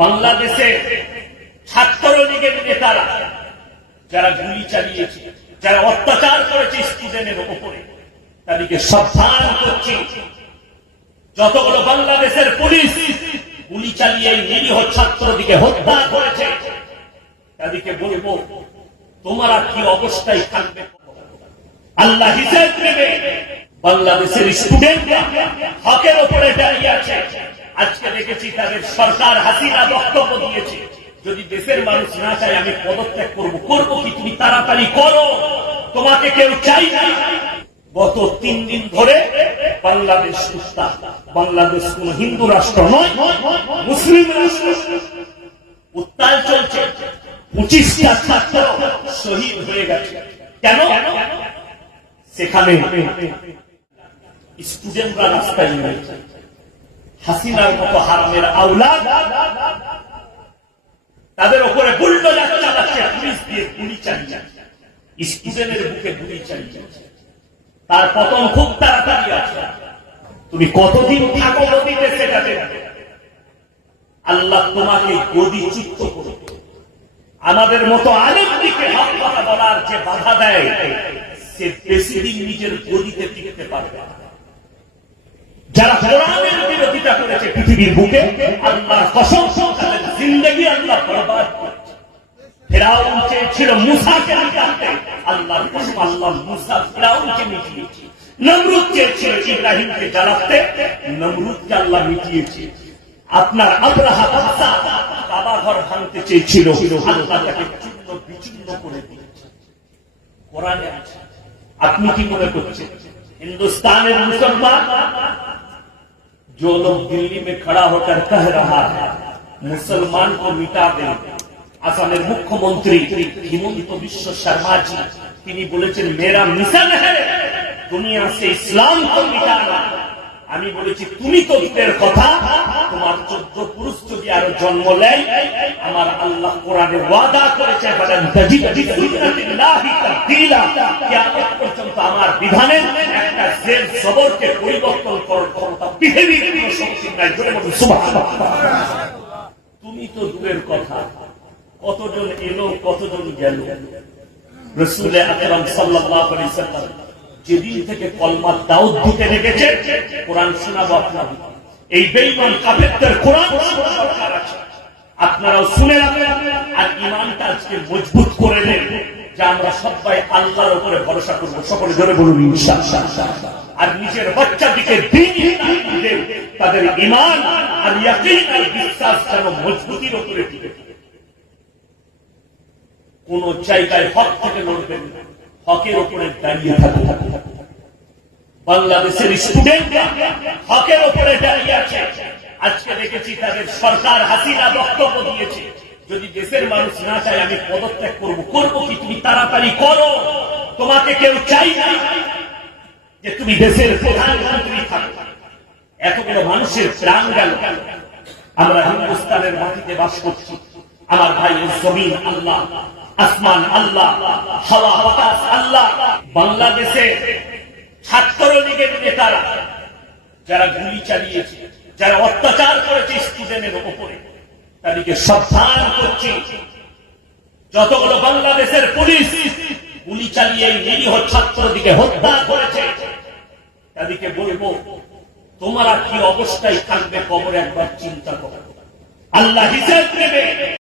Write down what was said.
বাংলাদেশে ছাত্রলীগের নেতারা যারা গুলি চালিয়েছে, যারা অত্যাচার করেছে স্টুডেন্টের উপরে, তাদেরকে সাবধান করছি। যতগুলো বাংলাদেশের পুলিশ গুলি চালিয়ে নিরীহ ছাত্রদিকে হত্যা করেছে, তাদেরকে বলবো তোমরা কি অবস্থায় থাকবে আল্লাহ হিসাব নেবে। বাংলাদেশের স্টুডেন্ট হকের উপরে দাঁড়িয়ে আছে। আজকে দেখেছি তাদের সরকার হাসিনা বক্তব্য দিয়েছে, যদি দেশের মানুষ না চায় আমি পদত্যাগ করবো কি তুমি তাড়াতাড়ি করো, তোমাকে কেউ চাই না। গত 3 দিন ধরে বাংলাদেশ উত্তাল। বাংলাদেশ কোন হিন্দু রাষ্ট্র নয়, মুসলিম রাষ্ট্র। উত্তাল চলছে। 25টা ছাত্র শহীদ হয়ে গেছে। কেন? সেখানে স্টুডেন্টরা রাস্তায় নেমেছে। হাসিনার মতো হারামের আওলাদ তাদের উপরে বুলডোজার চালাচ্ছে, পুলিশ দিয়ে গুলি চালিয়ে, স্টুডেন্টের বুকে গুলি চালিয়ে। তার পতন খুব তাড়াতাড়ি আছে। তুমি কতদিন থাকো গদিতে সেটা দেখবে। আল্লাহ তোমাকে গদিচ্যুত করবে। আমাদের মতো আলেমদিকে হক কথা বলার যে বাধা দেয়, সে বেশি দিন নিজের গদিতে টিকতে পারবে না। যারা কোরআনের বিরোধিতা করেছে পৃথিবীর বুকে, আল্লাহর কসম তাদের জিন্দেগি আল্লাহ বরবাদ করেছে। ফিরাউন চেয়েছিল মুসাকে মিটাতে, আল্লাহর কসম আল্লাহ মুসা ফিরাউনকে মিটিয়েছে। নমরুদ চেয়েছিল ইব্রাহিমকে জ্বালাতে, নমরুদকে আল্লাহ মিটিয়েছে। আপনার আব্রাহা কাবা ঘর ভাঙতে চেয়েছিল, আল্লাহ তাকে চূর্ণ বিচূর্ণ করে দিয়েছে। কোরআনে আছে। আপনি কি মনে করছেন हिंदुस्तानी मुसलमान जो लोग दिल्ली में खड़ा होकर कह रहा है मुसलमान को मिटा देंगे, আসামের মুখ্যমন্ত্রী হিমন্ত বিশ্ব শর্মা জি তিনি বলেছেন মেরা মিশন है दुनिया से इस्लाम को मिटाना। আমি বলেছি তুমি তো দূরের কথা, তোমার 14 পুরুষ যদি আরো জন্ম নেয়, আমার আল্লাহ কোরআনে ওয়াদা করেছে বলেন তাজিদ বিসুন্নাতিল্লাহি তাবদীলা, কিয়ামত পর্যন্ত আমার বিধানের একটা জের জবরকে পরিবর্তন করার ক্ষমতা পৃথিবীর কোনো শক্তির নাই। জোরে বলুন সুবহানাল্লাহ। তুমি তো দূরের কথা, কতজন এলো কতজন গেল। রাসূল আকরাম সাল্লাল্লাহু আলাইহি ওয়াসাল্লাম যেদিন থেকে কলমা দাউদ দিতে লেগেছে, কোরআন শোনাবো আপনাদের। এই বেঈমান কাফেরদের কোরআন দরকার আছে, আপনারাও শুনে রাখবেন। আর ঈমানটা আজকে মজবুত করে নেন যে আমরা সবাই আল্লাহর উপরে ভরসা করব। সকলে জোরে বলুন ইনশাআল্লাহ। আর নিজের বাচ্চাদেরকে দ্বীনি তালিম দেন, তাদের ঈমান আর ইয়াকিন আর বিশ্বাস যেন মজবুতির উপরে টিকে। কোন জায়গায় হক থেকে লড়বেন না, হকের উপরে দাঁড়িয়ে থাকবে। বাংলাদেশের স্টুডেন্ট হকের উপরে দাঁড়িয়ে আছে। আজকে দেখেছি তাদের সরকার হাসিনা বক্তব্য দিয়েছে, যদি দেশের মানুষ না চায় আমি পদত্যাগ করবো কি তুমি তাড়াতাড়ি করো, তোমাকে কেউ চাই না যে তুমি দেশের প্রধানমন্ত্রী থাকো। এতগুলো মানুষের প্রাণ গেল। আমরা হিন্দুস্তানের মাটিতে বাস করছি। আমার ভাই জমিন আল্লাহ, আসমান আল্লাহ, হাওয়া বাতাস আল্লাহ। বাংলাদেশে ছাত্রলীগের নেতারা যারা গুলি চালিয়েছে, যারা অত্যাচার করেছে স্টুডেন্টের উপরে, তাদেরকে সাবধান করছি। যতগুলো বাংলাদেশের পুলিশ গুলি চালিয়ে নিরীহ ছাত্রদিকে হত্যা করেছে, তাদেরকে বলবো তোমরা কি অবস্থায় থাকবে কবরে একবার চিন্তা করো। আল্লাহ হিসাব নেবে।